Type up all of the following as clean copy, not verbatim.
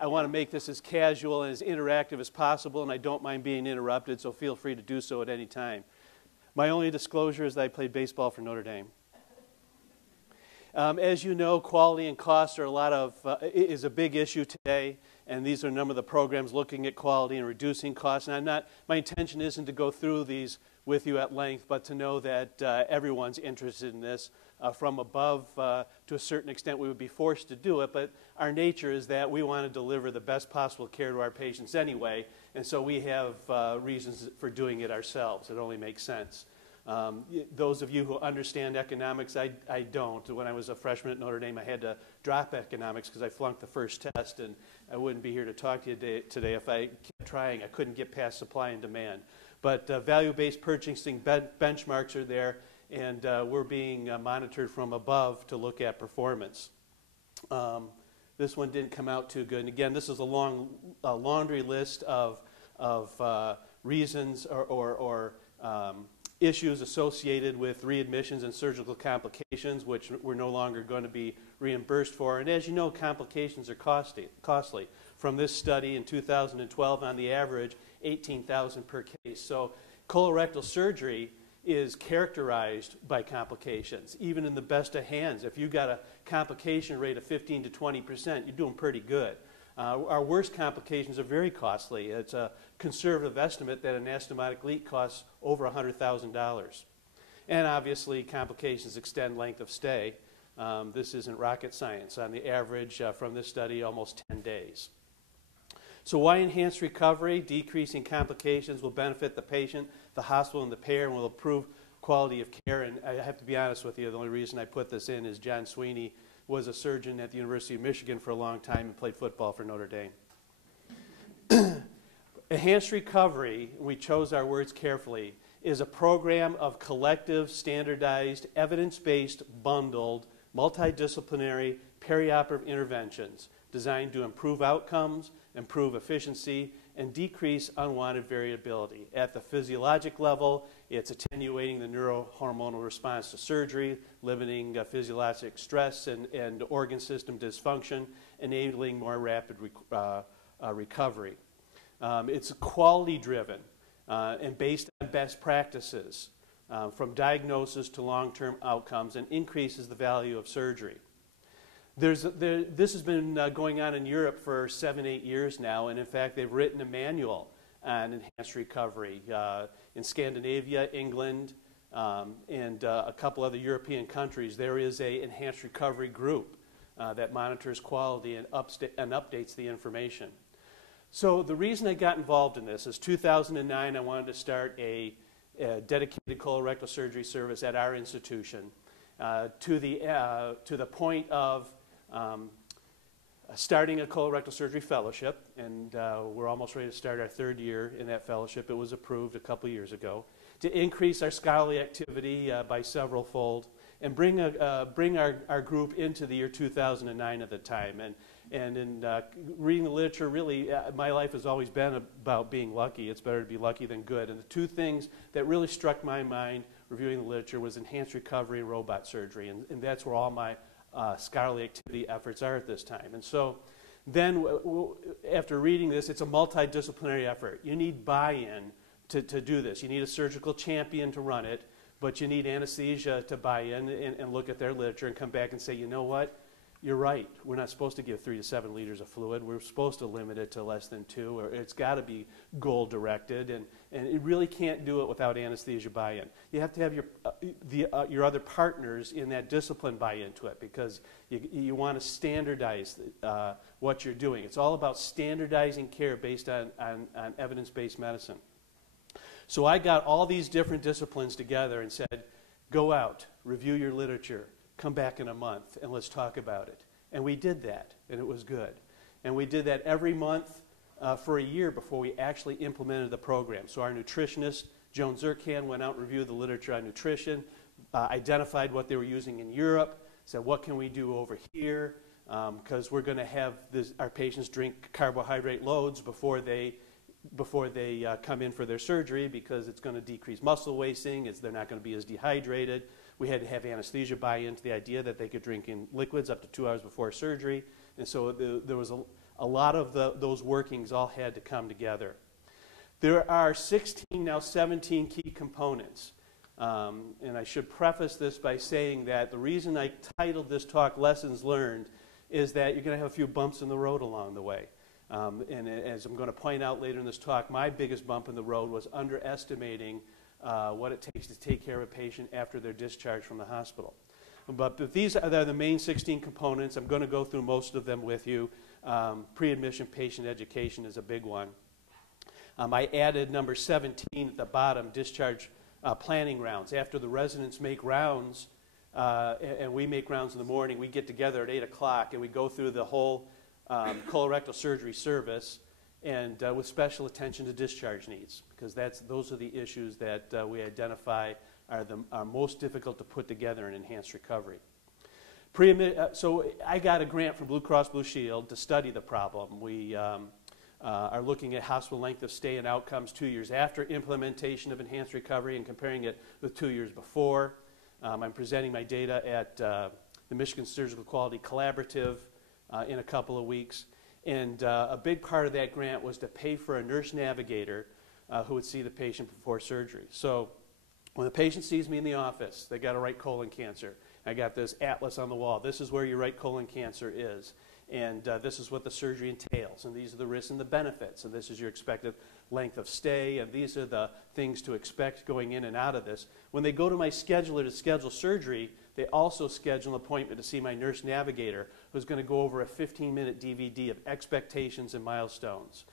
I want to make this as casual and as interactive as possible, and I don't mind being interrupted, so feel free to do so at any time. My only disclosure is that I played baseball for Notre Dame. As you know, quality and cost are is a big issue today, and these are a number of the programs looking at quality and reducing costs. And my intention isn't to go through these with you at length, but to know that everyone's interested in this. From above, to a certain extent, we would be forced to do it, but our nature is that we want to deliver the best possible care to our patients anyway, and so we have reasons for doing it ourselves. It only makes sense. Those of you who understand economics, I don't. When I was a freshman at Notre Dame, I had to drop economics because I flunked the first test, and I wouldn't be here to talk to you today if I kept trying. I couldn't get past supply and demand. But value-based purchasing benchmarks are there, and we're being monitored from above to look at performance. This one didn't come out too good. And again, this is a long laundry list of reasons or issues associated with readmissions and surgical complications, which we're no longer going to be reimbursed for. And as you know, complications are costly. From this study in 2012, on the average, $18,000 per case. So colorectal surgery is characterized by complications, even in the best of hands. If you've got a complication rate of 15 to 20%, you're doing pretty good. Our worst complications are very costly. It's a conservative estimate that an anastomotic leak costs over $100,000. And obviously, complications extend length of stay. This isn't rocket science. On the average, from this study, almost 10 days. So why enhance recovery? Decreasing complications will benefit the patient, the hospital, and the payer, and will improve quality of care. And I have to be honest with you, the only reason I put this in is John Sweeney was a surgeon at the University of Michigan for a long time and played football for Notre Dame. Enhanced recovery, we chose our words carefully, is a program of collective, standardized, evidence-based, bundled, multidisciplinary, perioperative interventions designed to improve outcomes, improve efficiency, and decrease unwanted variability. At the physiologic level, it's attenuating the neurohormonal response to surgery, limiting physiologic stress and organ system dysfunction, enabling more rapid recovery. It's quality-driven and based on best practices from diagnosis to long-term outcomes, and increases the value of surgery. This has been going on in Europe for 7-8 years now, and in fact, they've written a manual on enhanced recovery. In Scandinavia, England, and a couple other European countries, there is an enhanced recovery group that monitors quality and updates the information. So the reason I got involved in this is 2009, I wanted to start a dedicated colorectal surgery service at our institution to the point of starting a colorectal surgery fellowship, and we're almost ready to start our 3rd year in that fellowship. It was approved a couple years ago, to increase our scholarly activity by several-fold, and bring our group into the year 2009 at the time. And in reading the literature, really, my life has always been about being lucky. It's better to be lucky than good. And the two things that really struck my mind reviewing the literature was enhanced recovery and robot surgery, and that's where all my scholarly activity efforts are at this time. And so then after reading this, it's a multidisciplinary effort. You need buy-in to do this. You need a surgical champion to run it, but you need anesthesia to buy in and look at their literature and come back and say, you know what, you're right. We're not supposed to give 3 to 7 liters of fluid. We're supposed to limit it to less than 2, or it's got to be goal-directed, and it really can't do it without anesthesia buy-in. You have to have your other partners in that discipline buy into it, because you want to standardize what you're doing. It's all about standardizing care based on evidence-based medicine. So I got all these different disciplines together and said, go out, review your literature, come back in a month, and let's talk about it. And we did that, and it was good. And we did that every month for a year before we actually implemented the program. So our nutritionist, Joan Zirkan, went out and reviewed the literature on nutrition, identified what they were using in Europe, said, what can we do over here? Because we're going to have our patients drink carbohydrate loads before they come in for their surgery, because it's going to decrease muscle wasting, they're not going to be as dehydrated. We had to have anesthesia buy into the idea that they could drink in liquids up to 2 hours before surgery. And so there was a lot of those workings all had to come together. There are 16, now 17 key components. And I should preface this by saying that the reason I titled this talk Lessons Learned is that you're going to have a few bumps in the road along the way. And as I'm going to point out later in this talk, my biggest bump in the road was underestimating what it takes to take care of a patient after they're discharged from the hospital. But these are the main 16 components. I'm going to go through most of them with you. Pre-admission patient education is a big one. I added number 17 at the bottom, discharge planning rounds. After the residents make rounds, and we make rounds in the morning, we get together at 8 o'clock and we go through the whole colorectal surgery service, and with special attention to discharge needs, because those are the issues that we identify are most difficult to put together in enhanced recovery. So I got a grant from Blue Cross Blue Shield to study the problem. We are looking at hospital length of stay and outcomes 2 years after implementation of enhanced recovery and comparing it with 2 years before. I'm presenting my data at the Michigan Surgical Quality Collaborative in a couple of weeks. And a big part of that grant was to pay for a nurse navigator who would see the patient before surgery. So when the patient sees me in the office, they got a right colon cancer. I got this atlas on the wall. This is where your right colon cancer is. And this is what the surgery entails, and these are the risks and the benefits, and this is your expected length of stay, and these are the things to expect going in and out of this. When they go to my scheduler to schedule surgery, they also schedule an appointment to see my nurse navigator, who's going to go over a 15-minute DVD of expectations and milestones.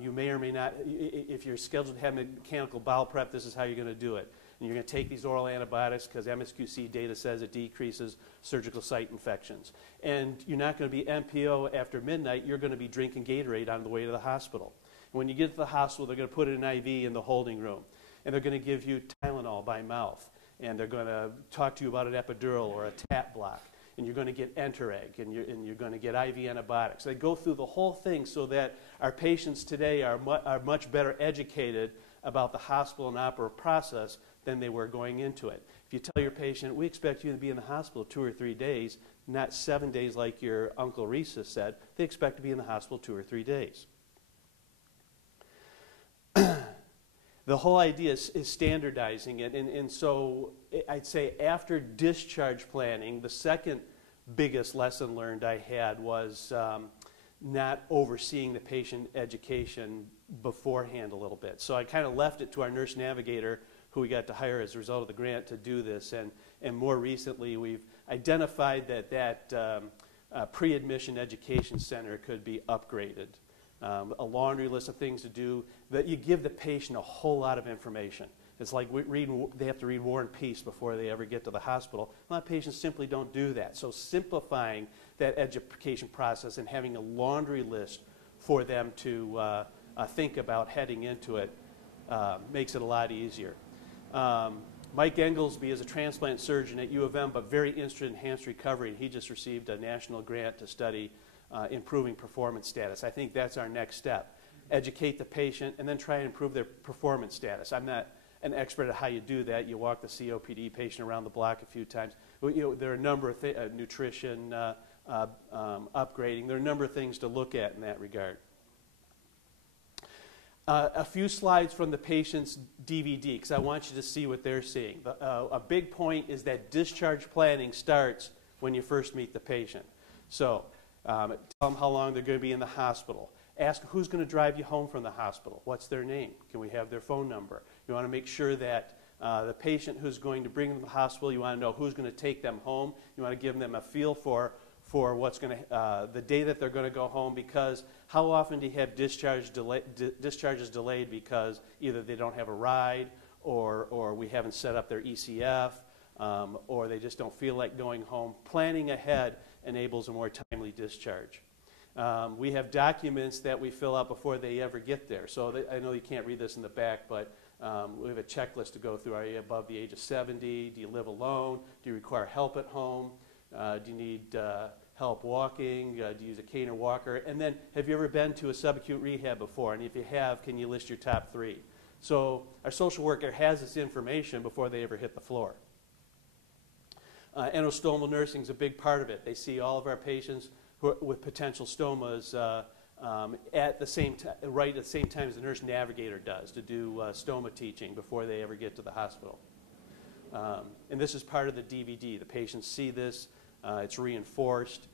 You may or may not, if you're scheduled to have mechanical bowel prep, this is how you're going to do it. And you're going to take these oral antibiotics because MSQC data says it decreases surgical site infections. And you're not going to be MPO after midnight. You're going to be drinking Gatorade on the way to the hospital. And when you get to the hospital, they're going to put an IV in the holding room. And they're going to give you Tylenol by mouth. And they're going to talk to you about an epidural or a TAP block. And you're going to get Entereg, and you're going to get IV antibiotics. They go through the whole thing so that our patients today are much better educated about the hospital and operative process than they were going into it. If you tell your patient, we expect you to be in the hospital 2 or 3 days, not 7 days like your Uncle Risa said, they expect to be in the hospital 2 or 3 days. The whole idea is standardizing it, and so I'd say after discharge planning, the second biggest lesson learned I had was not overseeing the patient education beforehand a little bit. So I kind of left it to our nurse navigator, who we got to hire as a result of the grant, to do this. And more recently, we've identified that pre-admission education center could be upgraded. A laundry list of things to do, that you give the patient a whole lot of information. It's like they have to read War and Peace before they ever get to the hospital. A lot of patients simply don't do that. So simplifying that education process and having a laundry list for them to think about heading into it makes it a lot easier. Mike Englesby is a transplant surgeon at U of M, but very interested in enhanced recovery, and he just received a national grant to study improving performance status. I think that's our next step. Educate the patient and then try and improve their performance status. I'm not an expert at how you do that. You walk the COPD patient around the block a few times. There are a number of nutrition, upgrading. There are a number of things to look at in that regard. A few slides from the patient's DVD, because I want you to see what they're seeing. A big point is that discharge planning starts when you first meet the patient. So tell them how long they're going to be in the hospital. Ask who's going to drive you home from the hospital. What's their name? Can we have their phone number? You want to make sure that the patient who's going to bring them to the hospital, you want to know who's going to take them home. You want to give them a feel for what's going to, the day that they're going to go home, because how often do you have discharges delayed because either they don't have a ride, or we haven't set up their ECF, or they just don't feel like going home. Planning ahead enables a more timely discharge. We have documents that we fill out before they ever get there. So I know you can't read this in the back, but we have a checklist to go through. Are you above the age of 70? Do you live alone? Do you require help at home? Do you need help walking? Do you use a cane or walker? And then, have you ever been to a subacute rehab before? And if you have, can you list your top 3? So our social worker has this information before they ever hit the floor. Endostomal nursing is a big part of it. They see all of our patients with potential stomas at the same time, right at the same time as the nurse navigator does to do stoma teaching before they ever get to the hospital. And this is part of the DVD. The patients see this. It's reinforced.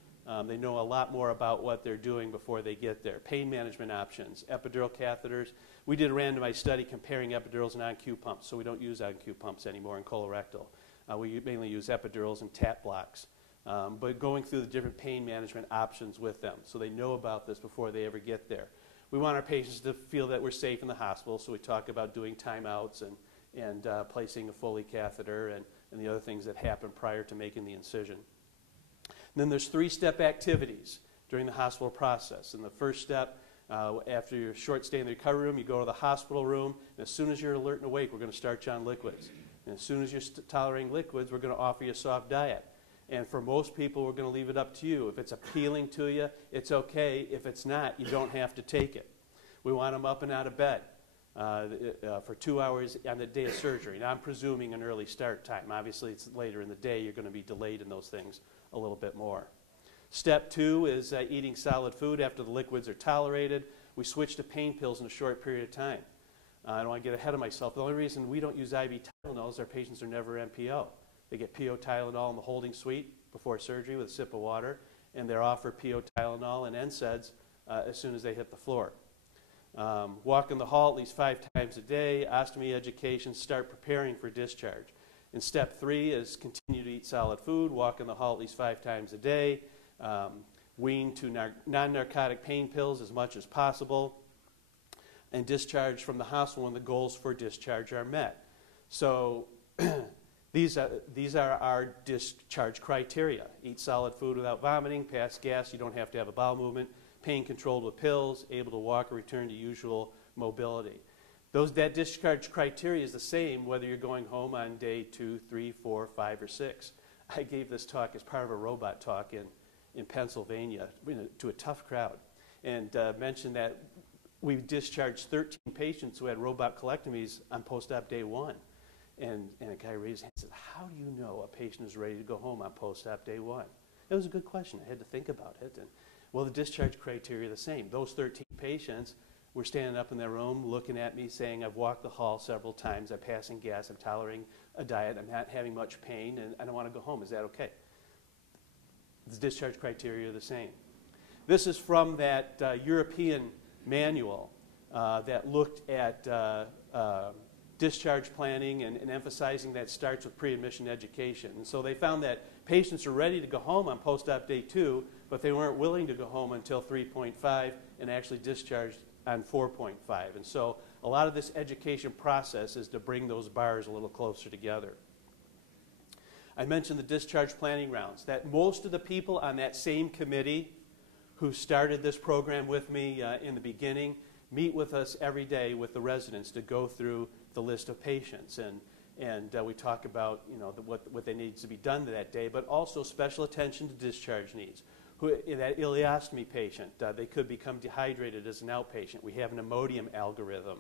They know a lot more about what they're doing before they get there. Pain management options, epidural catheters. We did a randomized study comparing epidurals and on-Q pumps, so we don't use on-Q pumps anymore in colorectal. We mainly use epidurals and tap blocks. But going through the different pain management options with them so they know about this before they ever get there. We want our patients to feel that we're safe in the hospital, so we talk about doing timeouts and placing a Foley catheter and the other things that happen prior to making the incision. And then there's 3-step activities during the hospital process. And the first step, after your short stay in the recovery room, you go to the hospital room. And as soon as you're alert and awake, we're going to start you on liquids. And as soon as you're tolerating liquids, we're going to offer you a soft diet. And for most people, we're going to leave it up to you. If it's appealing to you, it's okay. If it's not, you don't have to take it. We want them up and out of bed for 2 hours on the day of surgery. Now, I'm presuming an early start time. Obviously, it's later in the day. You're going to be delayed in those things a little bit more. Step 2 is eating solid food after the liquids are tolerated. We switch to pain pills in a short period of time. I don't want to get ahead of myself. The only reason we don't use IV Tylenol is our patients are never NPO. They get PO Tylenol in the holding suite before surgery with a sip of water, and they're offered PO Tylenol and NSAIDs as soon as they hit the floor. Walk in the hall at least 5 times a day. Ostomy education, start preparing for discharge. And step 3 is continue to eat solid food, walk in the hall at least 5 times a day, wean to non-narcotic pain pills as much as possible, and discharge from the hospital when the goals for discharge are met. So these are our discharge criteria. Eat solid food without vomiting, pass gas, you don't have to have a bowel movement, pain controlled with pills, able to walk or return to usual mobility. That discharge criteria is the same whether you're going home on day 2, 3, 4, 5, or 6. I gave this talk as part of a robot talk in Pennsylvania to a tough crowd and mentioned that we discharged 13 patients who had robot colectomies on post-op day 1. And a guy raised his hand and said, how do you know a patient is ready to go home on post-op day 1? It was a good question. I had to think about it. And, well, the discharge criteria are the same. Those 13 patients were standing up in their room looking at me saying, I've walked the hall several times, I'm passing gas, I'm tolerating a diet, I'm not having much pain, and I don't want to go home. Is that okay? The discharge criteria are the same. This is from that European manual that looked at discharge planning and emphasizing that starts with pre-admission education. And so they found that patients are ready to go home on post-op day 2, but they weren't willing to go home until 3.5 and actually discharged on 4.5. And so a lot of this education process is to bring those bars a little closer together. I mentioned the discharge planning rounds, that most of the people on that same committee who started this program with me in the beginning meet with us every day with the residents to go through the list of patients. And we talk about what they needs to be done that day, but also special attention to discharge needs. That ileostomy patient, they could become dehydrated as an outpatient. We have an Imodium algorithm,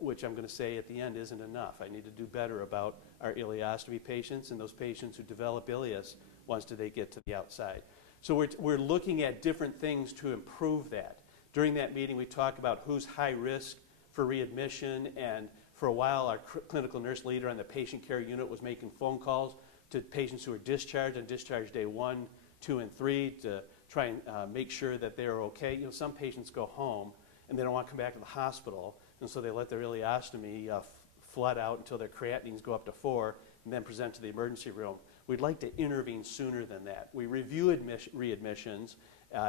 which I'm going to say at the end isn't enough. I need to do better about our ileostomy patients and those patients who develop ileus once they get to the outside. So we're looking at different things to improve that. During that meeting, we talk about who's high risk for readmission, and for a while, our clinical nurse leader on the patient care unit was making phone calls to patients who were discharged on discharge day 1, 2, and 3 to try and make sure that they're okay. Some patients go home and they don't want to come back to the hospital, and so they let their ileostomy flood out until their creatinines go up to 4 and then present to the emergency room. We'd like to intervene sooner than that. We review readmissions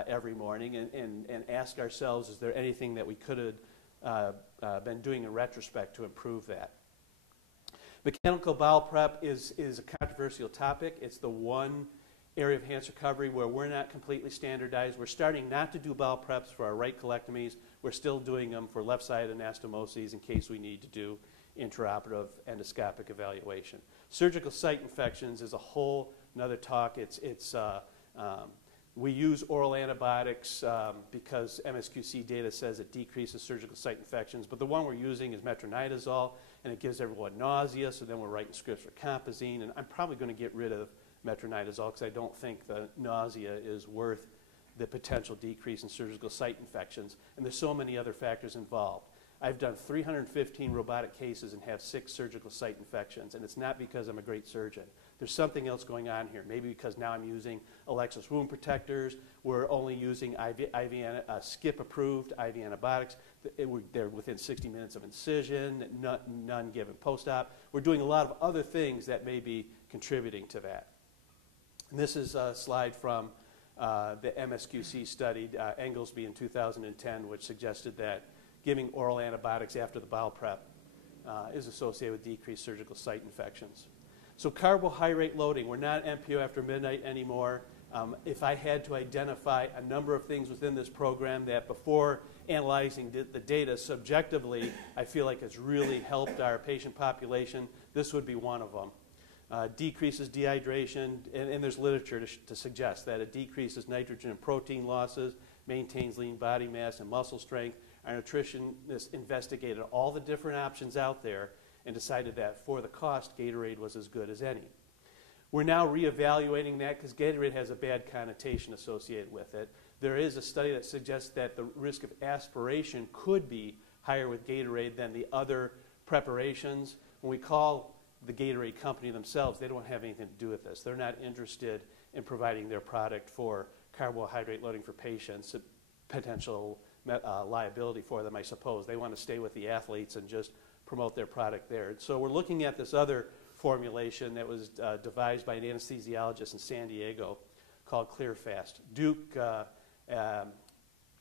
every morning and ask ourselves, is there anything that we could have been doing in retrospect to improve that? Mechanical bowel prep is a controversial topic. It's the one area of enhanced recovery where we're not completely standardized. We're starting not to do bowel preps for our right colectomies. We're still doing them for left-sided anastomoses in case we need to do intraoperative endoscopic evaluation. Surgical site infections is a whole another talk. We use oral antibiotics because MSQC data says it decreases surgical site infections, but the one we're using is metronidazole, and it gives everyone nausea, so then we're writing scripts for compazine, and I'm probably going to get rid of metronidazole because I don't think the nausea is worth the potential decrease in surgical site infections. And there's so many other factors involved. I've done 315 robotic cases and have 6 surgical site infections, and it's not because I'm a great surgeon. There's something else going on here. Maybe because now I'm using Alexis wound protectors. We're only using skip-approved IV antibiotics. They're within 60 minutes of incision, none given post-op. We're doing a lot of other things that may be contributing to that. And this is a slide from the MSQC study, Englesby in 2010, which suggested that giving oral antibiotics after the bowel prep is associated with decreased surgical site infections. So carbohydrate loading, we're not MPO after midnight anymore. If I had to identify a number of things within this program that before analyzing the data subjectively, I feel like it's really helped our patient population, this would be one of them. Decreases dehydration, and there's literature to suggest that it decreases nitrogen and protein losses, maintains lean body mass and muscle strength. Our nutritionists investigated all the different options out there and decided that for the cost, Gatorade was as good as any. We're now reevaluating that because Gatorade has a bad connotation associated with it. There is a study that suggests that the risk of aspiration could be higher with Gatorade than the other preparations. When we call the Gatorade company themselves, they don't have anything to do with this. They're not interested in providing their product for carbohydrate loading for patients, potential liability for them, I suppose. They want to stay with the athletes and just promote their product there. So we're looking at this other formulation that was devised by an anesthesiologist in San Diego called ClearFast. Duke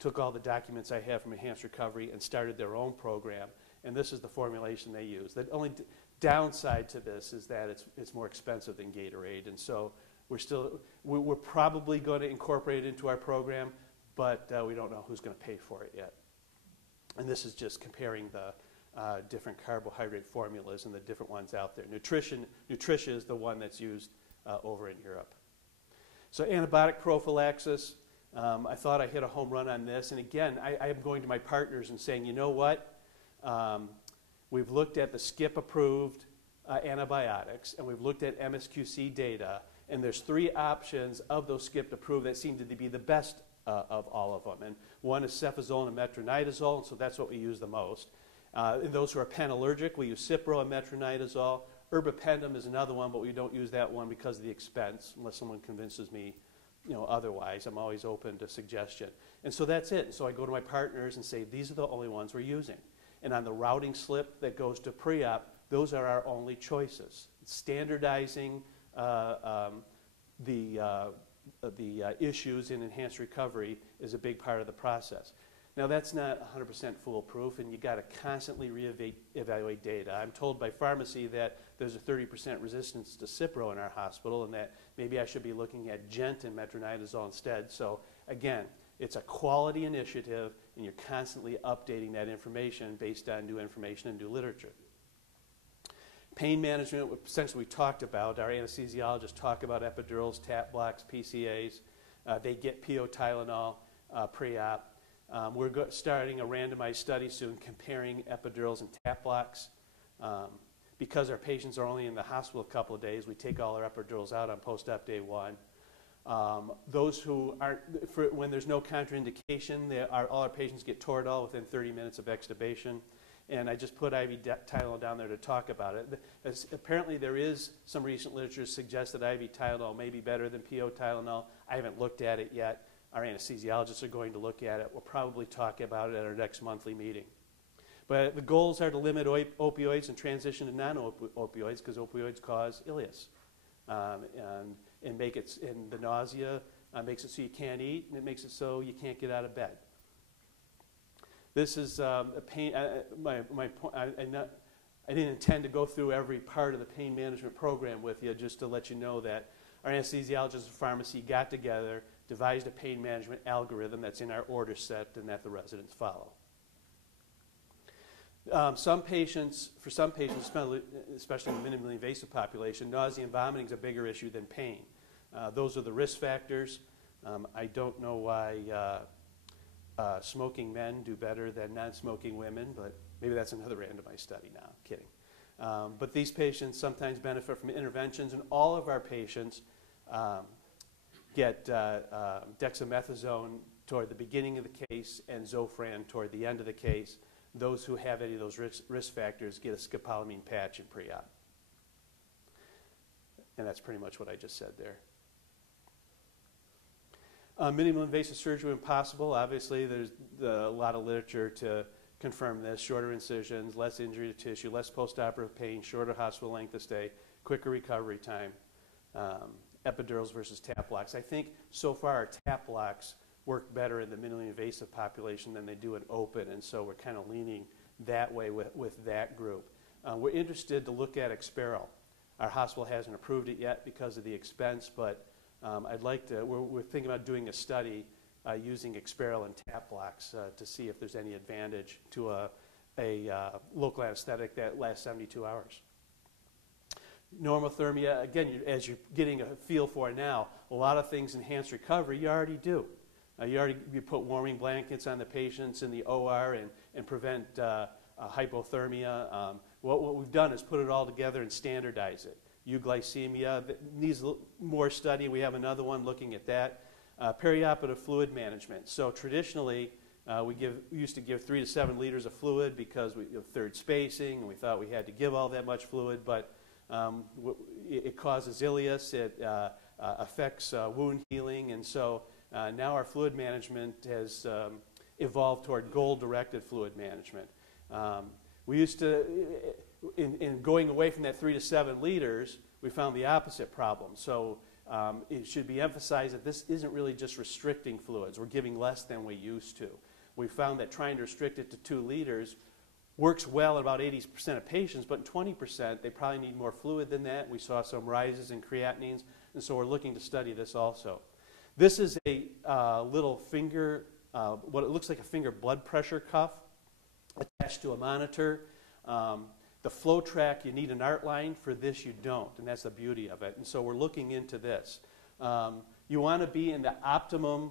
took all the documents I have from Enhanced Recovery and started their own program, and this is the formulation they use. The only downside to this is that it's more expensive than Gatorade, and so we're probably going to incorporate it into our program, but we don't know who's going to pay for it yet. And this is just comparing the different carbohydrate formulas and the different ones out there. Nutrition is the one that's used over in Europe. So antibiotic prophylaxis, I thought I hit a home run on this. And again, I am going to my partners and saying, you know what? We've looked at the skip-approved antibiotics, and we've looked at MSQC data, and there's 3 options of those skipped-approved that seem to be the best of all of them. And one is cefazolin and metronidazole, and so that's what we use the most. In those who are panallergic, we use Cipro and metronidazole. Erbipenem is another one, but we don't use that one because of the expense, unless someone convinces me otherwise. I'm always open to suggestion. And so that's it. So I go to my partners and say, these are the only ones we're using. And on the routing slip that goes to pre-op, those are our only choices. Standardizing the issues in enhanced recovery is a big part of the process. Now that's not 100% foolproof, and you got to constantly reevaluate data. I'm told by pharmacy that there's a 30% resistance to Cipro in our hospital, and that maybe I should be looking at Gent and metronidazole instead. So again, it's a quality initiative, and you're constantly updating that information based on new information and new literature. Pain management, essentially we talked about. Our anesthesiologists talk about epidurals, tap blocks, PCAs. They get PO Tylenol pre-op. We're starting a randomized study soon comparing epidurals and tap blocks. Because our patients are only in the hospital a couple of days, we take all our epidurals out on post-op day 1. Those who aren't, when there's no contraindication, all our patients get Toradol within 30 minutes of extubation. And I just put IV Tylenol down there to talk about it. Apparently there is some recent literature that suggests that IV Tylenol may be better than PO Tylenol. I haven't looked at it yet. Our anesthesiologists are going to look at it. We'll probably talk about it at our next monthly meeting. But the goals are to limit opioids and transition to non-opioids because opioids cause ileus. And make it, and the nausea makes it so you can't eat, and it makes it so you can't get out of bed. This is a pain. My point. I didn't intend to go through every part of the pain management program with you, just to let you know that our anesthesiologists and pharmacy got together, devised a pain management algorithm that's in our order set and that the residents follow. For some patients, especially in the minimally invasive population, nausea and vomiting is a bigger issue than pain. Those are the risk factors. I don't know why smoking men do better than non-smoking women, but maybe that's another randomized study now. Kidding. But these patients sometimes benefit from interventions, and all of our patients get dexamethasone toward the beginning of the case and Zofran toward the end of the case. Those who have any of those risk factors get a scopolamine patch in pre-op. And that's pretty much what I just said there. Minimal invasive surgery when possible. Obviously, there's a lot of literature to confirm this. Shorter incisions, less injury to tissue, less postoperative pain, shorter hospital length of stay, quicker recovery time, epidurals versus tap locks. I think so far our tap locks work better in the minimally invasive population than they do in open, and so we're kind of leaning that way with that group. We're interested to look at Exparel. Our hospital hasn't approved it yet because of the expense, but I'd like to, we're thinking about doing a study using Exparel and tap locks to see if there's any advantage to a local anesthetic that lasts 72 hours. Normothermia, again, as you're getting a feel for it now, a lot of things enhance recovery you already do. You put warming blankets on the patients in the OR and prevent hypothermia. What we've done is put it all together and standardize it. Euglycemia needs more study. We have another one looking at that. Perioperative fluid management. So traditionally, we used to give 3 to 7 liters of fluid because we third spacing, and we thought we had to give all that much fluid, but it causes ileus, it affects wound healing, and so now our fluid management has evolved toward goal-directed fluid management. We used to, in going away from that 3 to 7 liters, we found the opposite problem. So it should be emphasized that this isn't really just restricting fluids. We're giving less than we used to. We found that trying to restrict it to 2 liters works well in about 80% of patients, but in 20%, they probably need more fluid than that. We saw some rises in creatinines, and so we're looking to study this also. This is a little finger, what it looks like a finger blood pressure cuff attached to a monitor. The flow track, you need an art line. For this, you don't, and that's the beauty of it. And so we're looking into this. You want to be in the optimum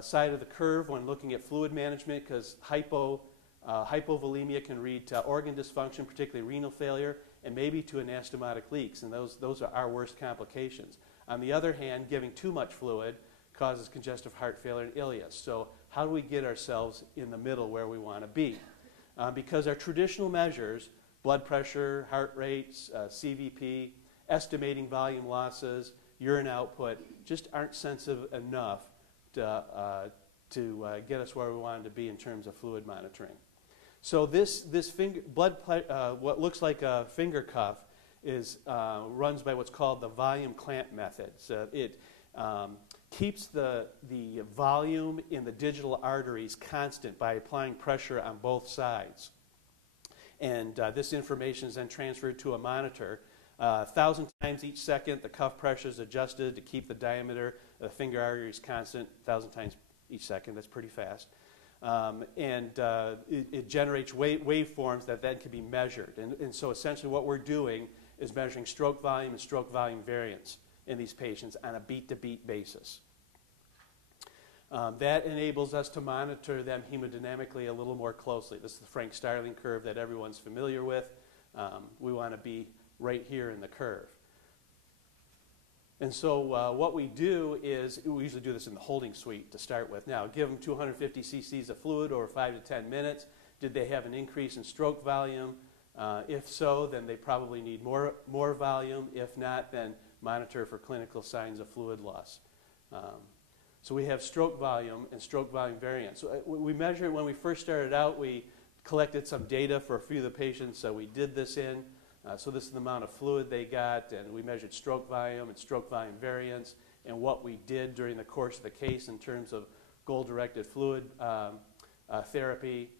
side of the curve when looking at fluid management because hypovolemia can lead to organ dysfunction, particularly renal failure, and maybe to anastomotic leaks, and those are our worst complications. On the other hand, giving too much fluid causes congestive heart failure and ileus. So how do we get ourselves in the middle where we want to be? Because our traditional measures, blood pressure, heart rates, CVP, estimating volume losses, urine output, just aren't sensitive enough to get us where we wanted to be in terms of fluid monitoring. So this finger, what looks like a finger cuff is runs by what's called the volume clamp method. So it keeps the volume in the digital arteries constant by applying pressure on both sides. And this information is then transferred to a monitor. 1,000 times each second, the cuff pressure is adjusted to keep the diameter of the finger arteries constant 1,000 times each second. That's pretty fast. It generates waveforms that then can be measured. And so essentially what we're doing is measuring stroke volume and stroke volume variance in these patients on a beat-to-beat basis. That enables us to monitor them hemodynamically a little more closely. This is the Frank Starling curve that everyone's familiar with. We want to be right here in the curve. And so what we do is, we usually do this in the holding suite to start with. Now, give them 250 cc's of fluid over 5 to 10 minutes. Did they have an increase in stroke volume? If so, then they probably need more volume. If not, then monitor for clinical signs of fluid loss. So we have stroke volume and stroke volume variance. So we measured, when we first started out, we collected some data for a few of the patients we did this in. So this is the amount of fluid they got, and we measured stroke volume and stroke volume variance and what we did during the course of the case in terms of goal-directed fluid therapy.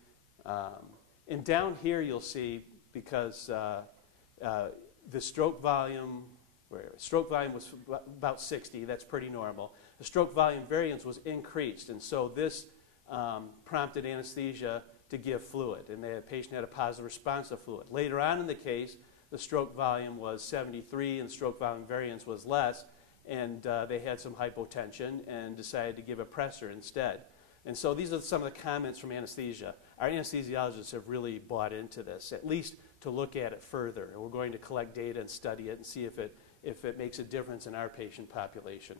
And down here you'll see, because the stroke volume was about 60, that's pretty normal. The stroke volume variance was increased, and so this prompted anesthesia to give fluid, and the patient had a positive response to fluid. Later on in the case, the stroke volume was 73 and stroke volume variance was less, and they had some hypotension and decided to give a pressor instead. And so these are some of the comments from anesthesia. Our anesthesiologists have really bought into this, at least to look at it further. And we're going to collect data and study it and see if it makes a difference in our patient population.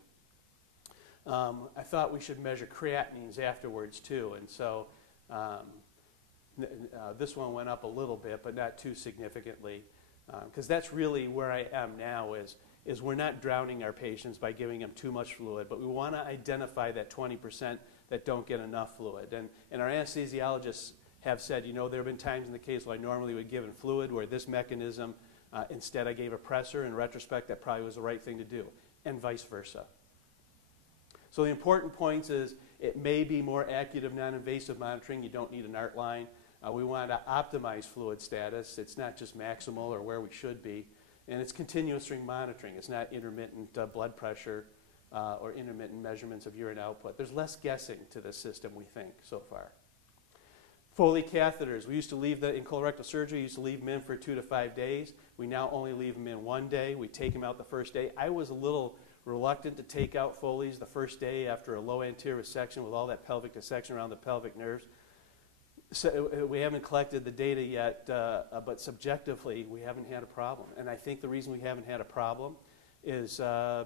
I thought we should measure creatinines afterwards too, and so this one went up a little bit, but not too significantly, because that's really where I am now is we're not drowning our patients by giving them too much fluid, but we want to identify that 20% that don't get enough fluid. And our anesthesiologists have said, you know, there have been times in the case where I normally would give fluid where this mechanism, instead I gave a pressor. In retrospect, that probably was the right thing to do, and vice versa. So the important points is it may be more accurate non-invasive monitoring. You don't need an ART line. We want to optimize fluid status. It's not just maximal or where we should be. And it's continuous ring monitoring. It's not intermittent blood pressure or intermittent measurements of urine output. There's less guessing to this system, we think, so far. Foley catheters. We used to leave in colorectal surgery, we used to leave them in for 2 to 5 days. We now only leave them in 1 day. We take them out the first day. I was a little reluctant to take out Foley's the first day after a low anterior resection with all that pelvic dissection around the pelvic nerves. So we haven't collected the data yet, but subjectively we haven't had a problem. And I think the reason we haven't had a problem is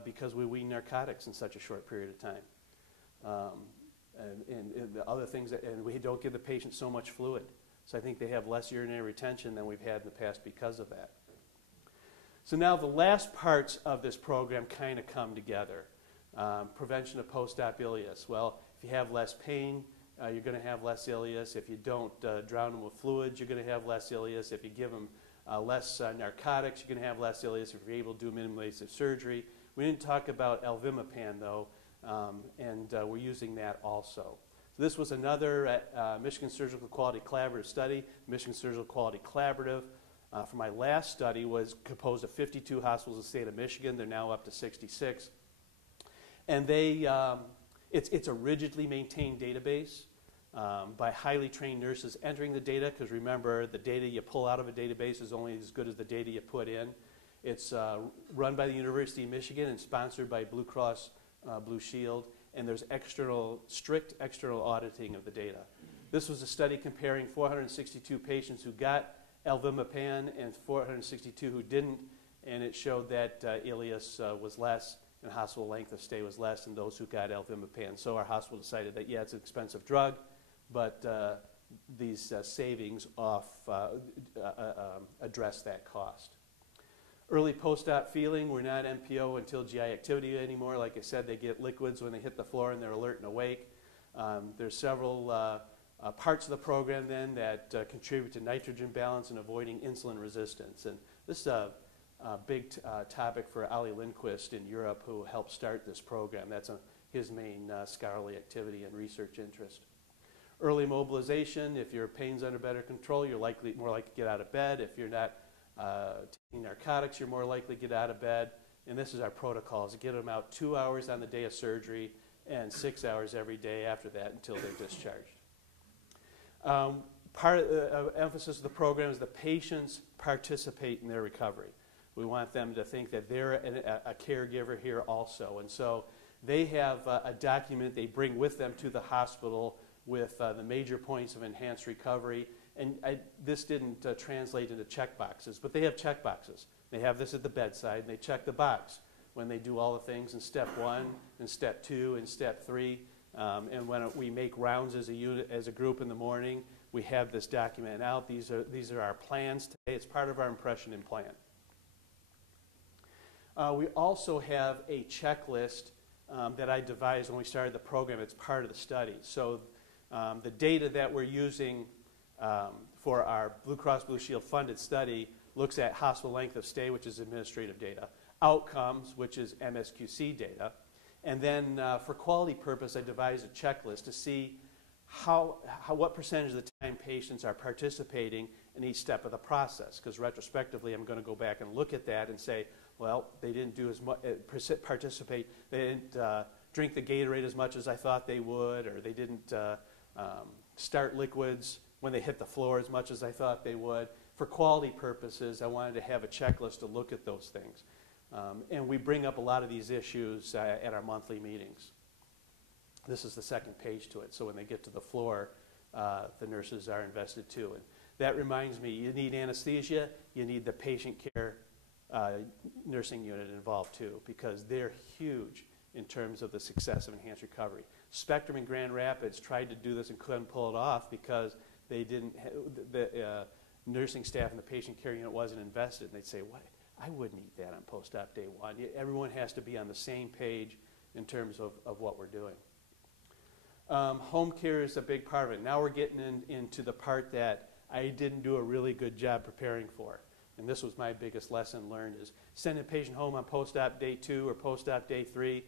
because we wean narcotics in such a short period of time. And the other things, and we don't give the patient so much fluid. So I think they have less urinary retention than we've had in the past because of that. So now the last parts of this program kind of come together. Prevention of post-op ileus. Well, if you have less pain, you're going to have less ileus. If you don't drown them with fluids, you're going to have less ileus. If you give them less narcotics, you're going to have less ileus. If you're able to do minimally invasive surgery. We didn't talk about alvimapan, though, and we're using that also. So this was another Michigan Surgical Quality Collaborative study. Michigan Surgical Quality Collaborative, for my last study, was composed of 52 hospitals in the state of Michigan. They're now up to 66. And they, it's a rigidly maintained database. By highly trained nurses entering the data, because remember, the data you pull out of a database is only as good as the data you put in. It's run by the University of Michigan and sponsored by Blue Cross Blue Shield, and there's strict external auditing of the data. This was a study comparing 462 patients who got alvimapan and 462 who didn't, and it showed that ileus was less and hospital length of stay was less than those who got alvimapan. So our hospital decided that, yeah, it's an expensive drug, but these savings address that cost. Early post-op feeling, we're not NPO until GI activity anymore. Like I said, they get liquids when they hit the floor and they're alert and awake. There's several parts of the program then that contribute to nitrogen balance and avoiding insulin resistance. And this is a big topic for Ali Lindquist in Europe, who helped start this program. That's his main scholarly activity and research interest. Early mobilization, if your pain's under better control, you're more likely to get out of bed. If you're not taking narcotics, you're more likely to get out of bed. And this is our protocols. Get them out 2 hours on the day of surgery and 6 hours every day after that until they're discharged. Part of the emphasis of the program is the patients participate in their recovery. We want them to think that they're a caregiver here also. And so they have a document they bring with them to the hospital with the major points of enhanced recovery. And this didn't translate into check boxes, but they have check boxes. They have this at the bedside, and they check the box when they do all the things in step 1, and step 2, and step 3. And when we make rounds as a unit, as a group in the morning, we have this document out. These are our plans today. It's part of our impression and plan. We also have a checklist that I devised when we started the program. It's part of the study. So the data that we're using for our Blue Cross Blue Shield funded study looks at hospital length of stay, which is administrative data, outcomes, which is MSQC data, and then for quality purpose, I devised a checklist to see what percentage of the time patients are participating in each step of the process. Because retrospectively, I'm going to go back and look at that and say, well, they didn't do as much participate. They didn't drink the Gatorade as much as I thought they would, or they didn't start liquids when they hit the floor as much as I thought they would. For quality purposes, I wanted to have a checklist to look at those things. And we bring up a lot of these issues at our monthly meetings. This is the second page to it. So when they get to the floor, the nurses are invested too. And that reminds me, you need anesthesia, you need the patient care nursing unit involved too, because they're huge in terms of the success of enhanced recovery. Spectrum in Grand Rapids tried to do this and couldn't pull it off because they didn't, the nursing staff and the patient care unit wasn't invested. And they'd say, what? I wouldn't eat that on post-op day one. Everyone has to be on the same page in terms of what we're doing. Home care is a big part of it. Now we're getting into the part that I didn't do a really good job preparing for. And this was my biggest lesson learned, is sending a patient home on post-op day 2 or post-op day 3.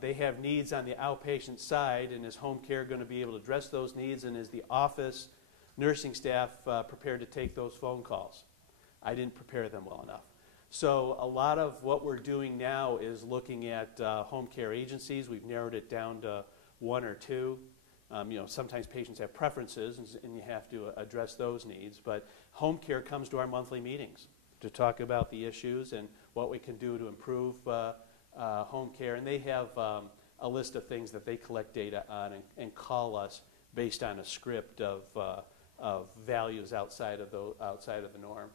They have needs on the outpatient side, and is home care going to be able to address those needs, and is the office nursing staff prepared to take those phone calls? I didn't prepare them well enough. So a lot of what we're doing now is looking at home care agencies. We've narrowed it down to 1 or 2. Sometimes patients have preferences, and you have to address those needs. But home care comes to our monthly meetings to talk about the issues and what we can do to improve home care. And they have a list of things that they collect data on and call us based on a script of values outside of the norm.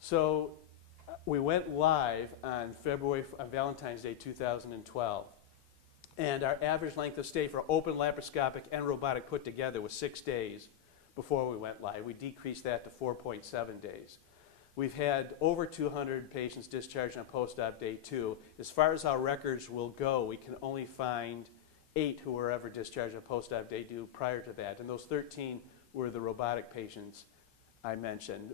So we went live on Valentine's Day 2012. And our average length of stay for open laparoscopic and robotic put together was 6 days before we went live. We decreased that to 4.7 days. We've had over 200 patients discharged on post-op day 2. As far as our records will go, we can only find 8 who were ever discharged on post-op day 2 prior to that. And those 13 were the robotic patients I mentioned.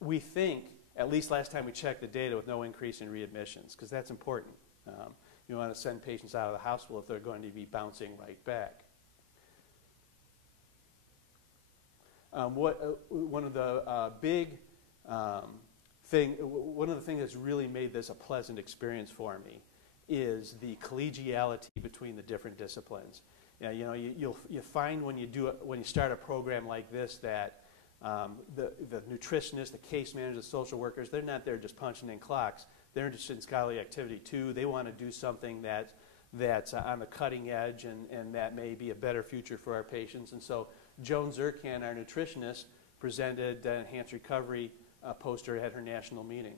We think, at least last time we checked the data, with no increase in readmissions, because that's important. You want to send patients out of the hospital if they're going to be bouncing right back. One of the things that's really made this a pleasant experience for me is the collegiality between the different disciplines. You find when you start a program like this that the nutritionists, the case managers, the social workers, they're not there just punching in clocks. They're interested in scholarly activity too. They want to do something that's on the cutting edge and that may be a better future for our patients. And so Joan Zirkan, our nutritionist, presented an enhanced recovery poster at her national meeting.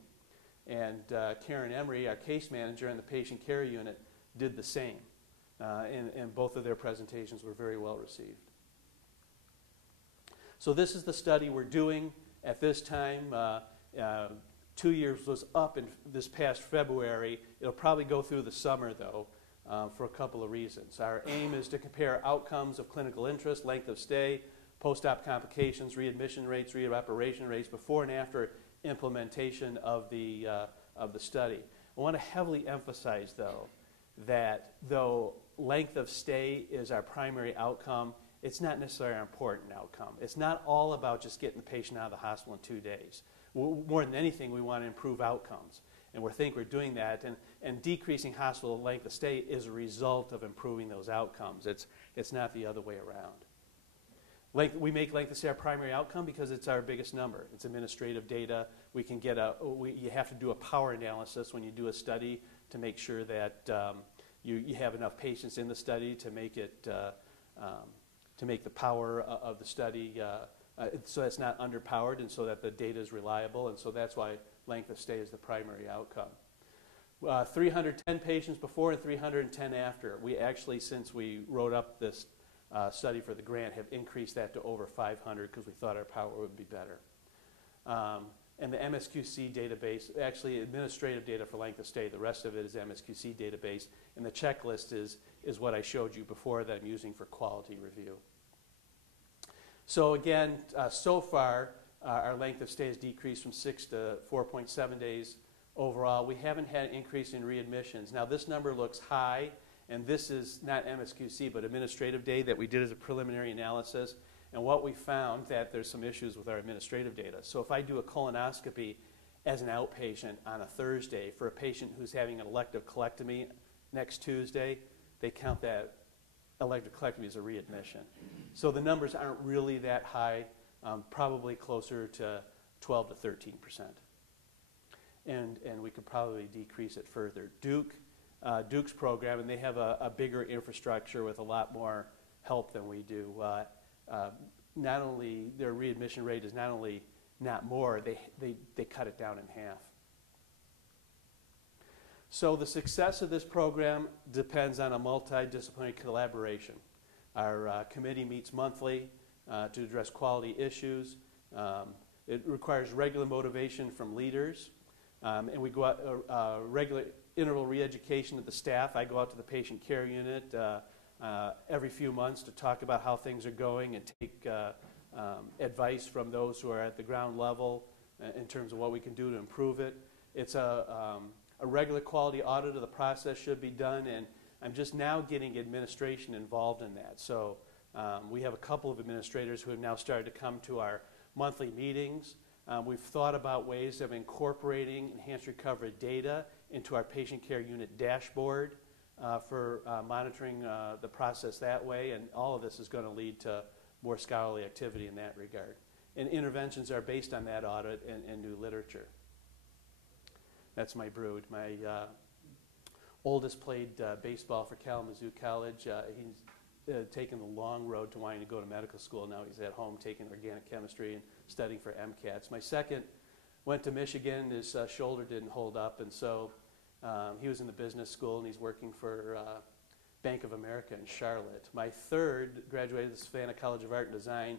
And Karen Emery, our case manager in the patient care unit, did the same. And both of their presentations were very well received. So this is the study we're doing at this time. 2 years was up in this past February. It'll probably go through the summer, though, for a couple of reasons. Our aim is to compare outcomes of clinical interest, length of stay, post-op complications, readmission rates, reoperation rates before and after implementation of the study. I want to heavily emphasize, though, that though length of stay is our primary outcome, it's not necessarily an important outcome. It's not all about just getting the patient out of the hospital in 2 days. More than anything, we want to improve outcomes. And we think we're doing that. And decreasing hospital length of stay is a result of improving those outcomes. It's not the other way around. We make length of stay our primary outcome because it's our biggest number. It's administrative data. We can get you have to do a power analysis when you do a study to make sure that you have enough patients in the study to make it to make the power of the study so it's not underpowered and so that the data is reliable, and so that's why length of stay is the primary outcome. 310 patients before and 310 after. We actually, since we wrote up this study for the grant, have increased that to over 500 because we thought our power would be better. And the MSQC database, actually administrative data for length of stay, the rest of it is MSQC database, and the checklist is what I showed you before that I'm using for quality review. So again, so far, our length of stay has decreased from 6 to 4.7 days overall. We haven't had an increase in readmissions. Now this number looks high, and this is not MSQC, but administrative data that we did as a preliminary analysis. And what we found that there's some issues with our administrative data. So if I do a colonoscopy as an outpatient on a Thursday for a patient who's having an elective colectomy next Tuesday, they count that elective colectomy as a readmission. So the numbers aren't really that high, probably closer to 12 to 13%. And we could probably decrease it further. Duke's program, and they have a bigger infrastructure with a lot more help than we do. Not only their readmission rate is not only not more, they cut it down in half. So the success of this program depends on a multidisciplinary collaboration. Our committee meets monthly to address quality issues. It requires regular motivation from leaders, and we go out regular interval re-education of the staff. I go out to the patient care unit every few months to talk about how things are going and take advice from those who are at the ground level in terms of what we can do to improve it. It's a regular quality audit of the process should be done, and I'm just now getting administration involved in that. So we have a couple of administrators who have now started to come to our monthly meetings. We've thought about ways of incorporating enhanced recovery data into our patient care unit dashboard for monitoring the process that way, and all of this is going to lead to more scholarly activity in that regard. And interventions are based on that audit and new literature. That's my brood. My oldest played baseball for Kalamazoo College. He's taken the long road to wanting to go to medical school. Now he's at home taking organic chemistry and studying for MCATs. My second went to Michigan. His shoulder didn't hold up, and so he was in the business school, and he's working for Bank of America in Charlotte. My third graduated the Savannah College of Art and Design.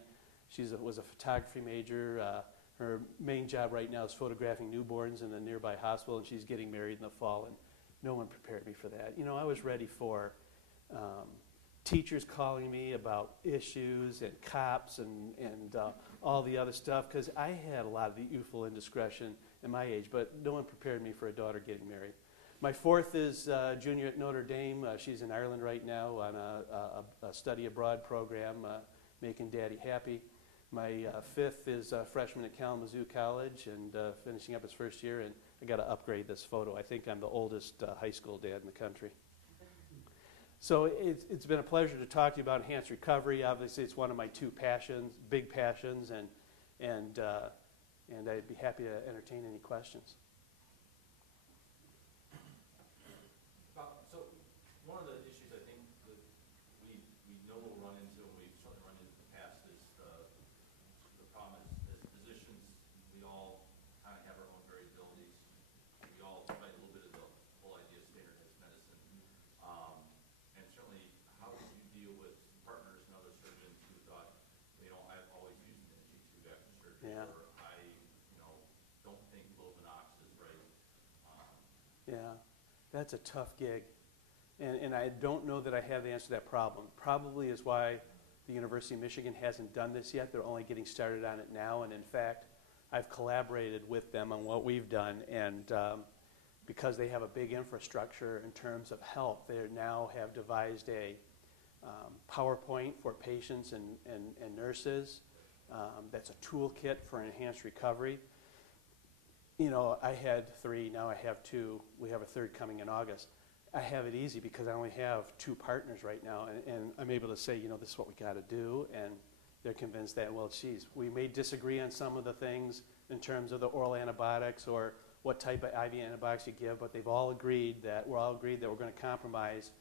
She was a photography major. Her main job right now is photographing newborns in a nearby hospital, and she's getting married in the fall, and no one prepared me for that. You know, I was ready for teachers calling me about issues and cops and all the other stuff, because I had a lot of the youthful indiscretion at my age, but no one prepared me for a daughter getting married. My fourth is junior at Notre Dame. She's in Ireland right now on a study abroad program, making daddy happy. My fifth is a freshman at Kalamazoo College and finishing up his first year, and I got to upgrade this photo. I think I'm the oldest high school dad in the country. So it's been a pleasure to talk to you about enhanced recovery. Obviously, it's one of my two passions, big passions, and I'd be happy to entertain any questions. So one of the issues I think that we know we'll run into, and we've certainly run into in the past, is the problem is, as physicians, we all kind of have our own variabilities. We all fight a little bit of the whole idea of standardized medicine. And certainly, how would you deal with partners and other surgeons who thought, you know, I've always used an G2 after surgery, Yeah. or I, you know, don't think Lovenox is right. Yeah, that's a tough gig. And I don't know that I have the answer to that problem. Probably is why the University of Michigan hasn't done this yet. They're only getting started on it now. And in fact, I've collaborated with them on what we've done. And because they have a big infrastructure in terms of health, they now have devised a PowerPoint for patients and nurses. That's a toolkit for enhanced recovery. You know, I had 3, now I have 2. We have a third coming in August. I have it easy because I only have 2 partners right now, and I'm able to say, you know, this is what we got to do, and they're convinced that, well, geez, we may disagree on some of the things in terms of the oral antibiotics or what type of IV antibiotics you give, but we're all agreed that we're going to compromise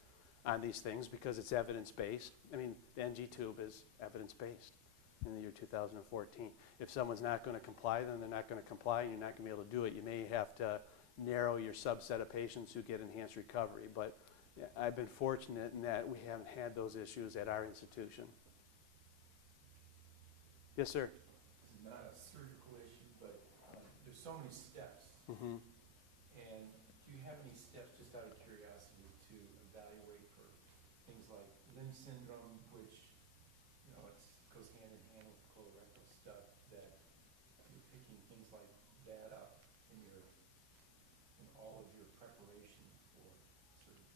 on these things because it's evidence-based. I mean, the NG tube is evidence-based in the year 2014. If someone's not going to comply, then they're not going to comply, and you're not going to be able to do it. You may have to narrow your subset of patients who get enhanced recovery, but I've been fortunate in that we haven't had those issues at our institution. Yes, sir? This is not a surgical issue, but there's so many steps. Mm-hmm. And do you have any steps, just out of curiosity, to evaluate for things like limb syndrome, which, you know, it goes hand in hand with colorectal stuff, that you're picking things like that up in all of your preparation for surgery?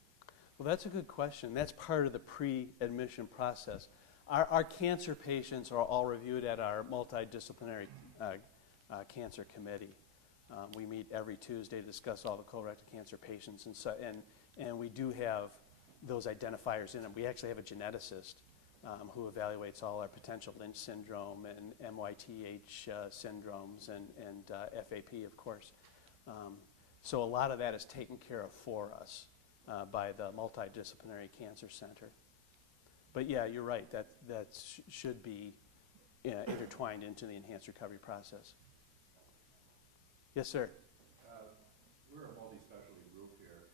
Well, that's a good question. That's part of the pre-admission process. Our cancer patients are all reviewed at our multidisciplinary cancer committee. We meet every Tuesday to discuss all the colorectal cancer patients, and we do have those identifiers in them. We actually have a geneticist who evaluates all our potential Lynch syndrome and MYTH syndromes and FAP, of course. So a lot of that is taken care of for us by the Multidisciplinary Cancer Center. But yeah, you're right, that should be intertwined into the enhanced recovery process. Yes, sir? We're a multi-specialty group here,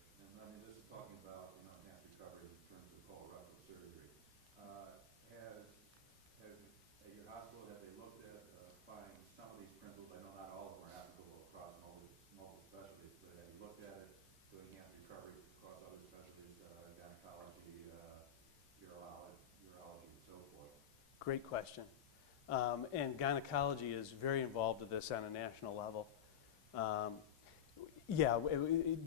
Great question. And gynecology is very involved with this on a national level. Yeah,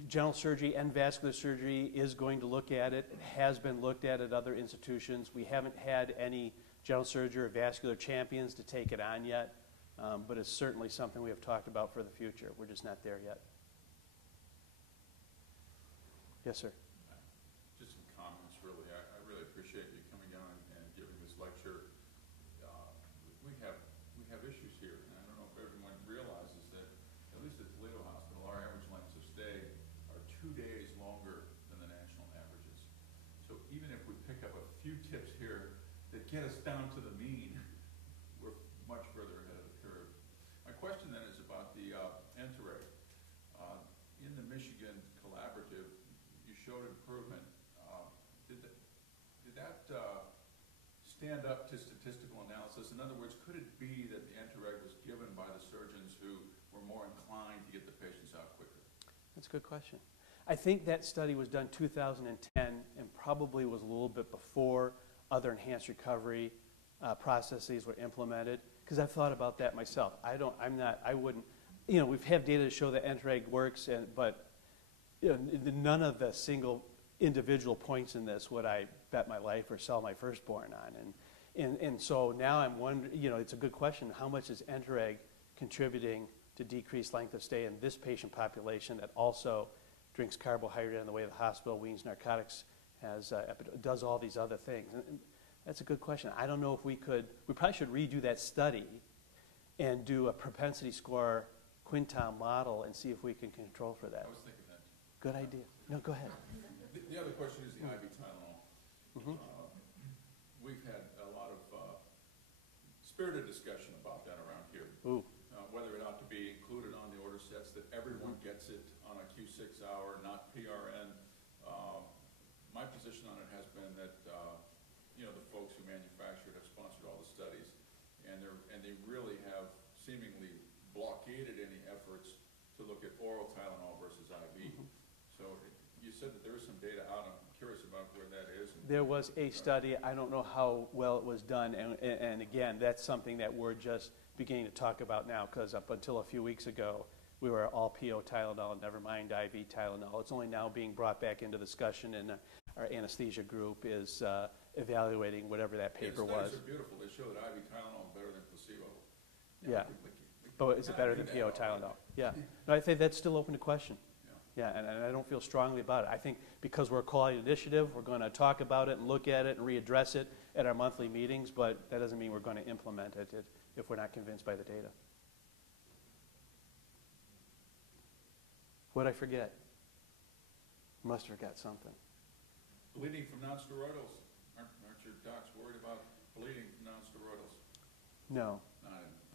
general surgery and vascular surgery is going to look at it. It has been looked at other institutions. We haven't had any general surgery or vascular champions to take it on yet, but it's certainly something we have talked about for the future. We're just not there yet. Yes, sir. Just some comments, really. I really appreciate you coming down and giving this lecture. We have issues here, and I don't know if everyone realizes that, at least at Toledo Hospital, our average lengths of stay are 2 days longer than the national averages. So even if we pick up a few tips here that get us down to the mean, we're much further ahead of the curve. My question then is about the Entereg. In the Michigan Collaborative, you showed improvement. Did that stand up to statistical analysis? In other words, could it be that the Entereg was given by the surgeons who were more inclined to get the patients out quicker? That's a good question. I think that study was done 2010 and probably was a little bit before other enhanced recovery processes were implemented, because I've thought about that myself. I wouldn't, you know, we've had data to show that Entereg works, but you know, none of the single individual points in this would I bet my life or sell my firstborn on. And so now I'm wondering, you know, it's a good question. How much is Entereg contributing to decreased length of stay in this patient population that also drinks carbohydrate on the way to the hospital, weans narcotics, does all these other things? And that's a good question. I don't know if we probably should redo that study and do a propensity score quintile model and see if we can control for that. I was thinking that. Good idea. No, go ahead. The other question is the IV Tylenol. Mm-hmm. We've had a lot of spirited discussion about that around here. Ooh. Whether it ought to be included on the order sets, that everyone gets it on a Q6 hour, not PRN. My position on it has been that you know, the folks who manufacture it have sponsored all the studies, and they really have seemingly blockaded any efforts to look at oral Tylenol versus IV. Mm-hmm. So you said that there is some data out. I'm curious about where that is. There was a study. I don't know how well it was done, and again, that's something that we're just beginning to talk about now, because up until a few weeks ago, we were all PO Tylenol, never mind IV Tylenol. It's only now being brought back into discussion, and our anesthesia group is evaluating whatever that paper was. The studies are beautiful. They show that IV Tylenol is better than placebo. Yeah. But is it better than PO Tylenol? Yeah. No, I think that's still open to question. Yeah, and I don't feel strongly about it. I think because we're a quality initiative, we're going to talk about it and look at it and readdress it at our monthly meetings, but that doesn't mean we're going to implement it if we're not convinced by the data. What'd I forget? Must have forgot something. Bleeding from nonsteroidals. Aren't your docs worried about bleeding from nonsteroidals? No.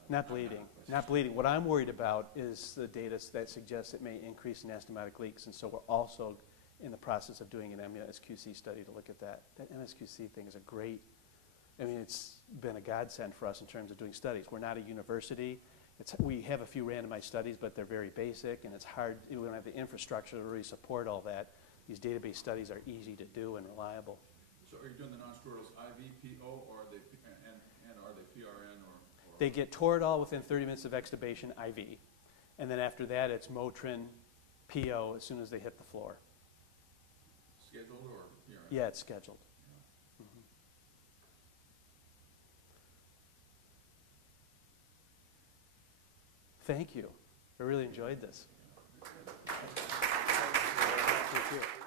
Not bleeding. Not bleeding. What I'm worried about is the data that suggests it may increase anastomotic leaks, and so we're also in the process of doing an MSQC study to look at that. That MSQC thing is a great, I mean, it's been a godsend for us in terms of doing studies. We're not a university. We have a few randomized studies, but they're very basic, and it's hard. We don't have the infrastructure to really support all that. These database studies are easy to do and reliable. So are you doing the nonsteroidals IV, PO, or are they, and are they PRN or? They get Toradol within 30 minutes of extubation, IV. And then after that, it's Motrin, PO, as soon as they hit the floor. Scheduled or PRN? Yeah, it's scheduled. Yeah. Mm-hmm. Thank you. I really enjoyed this. Thank you.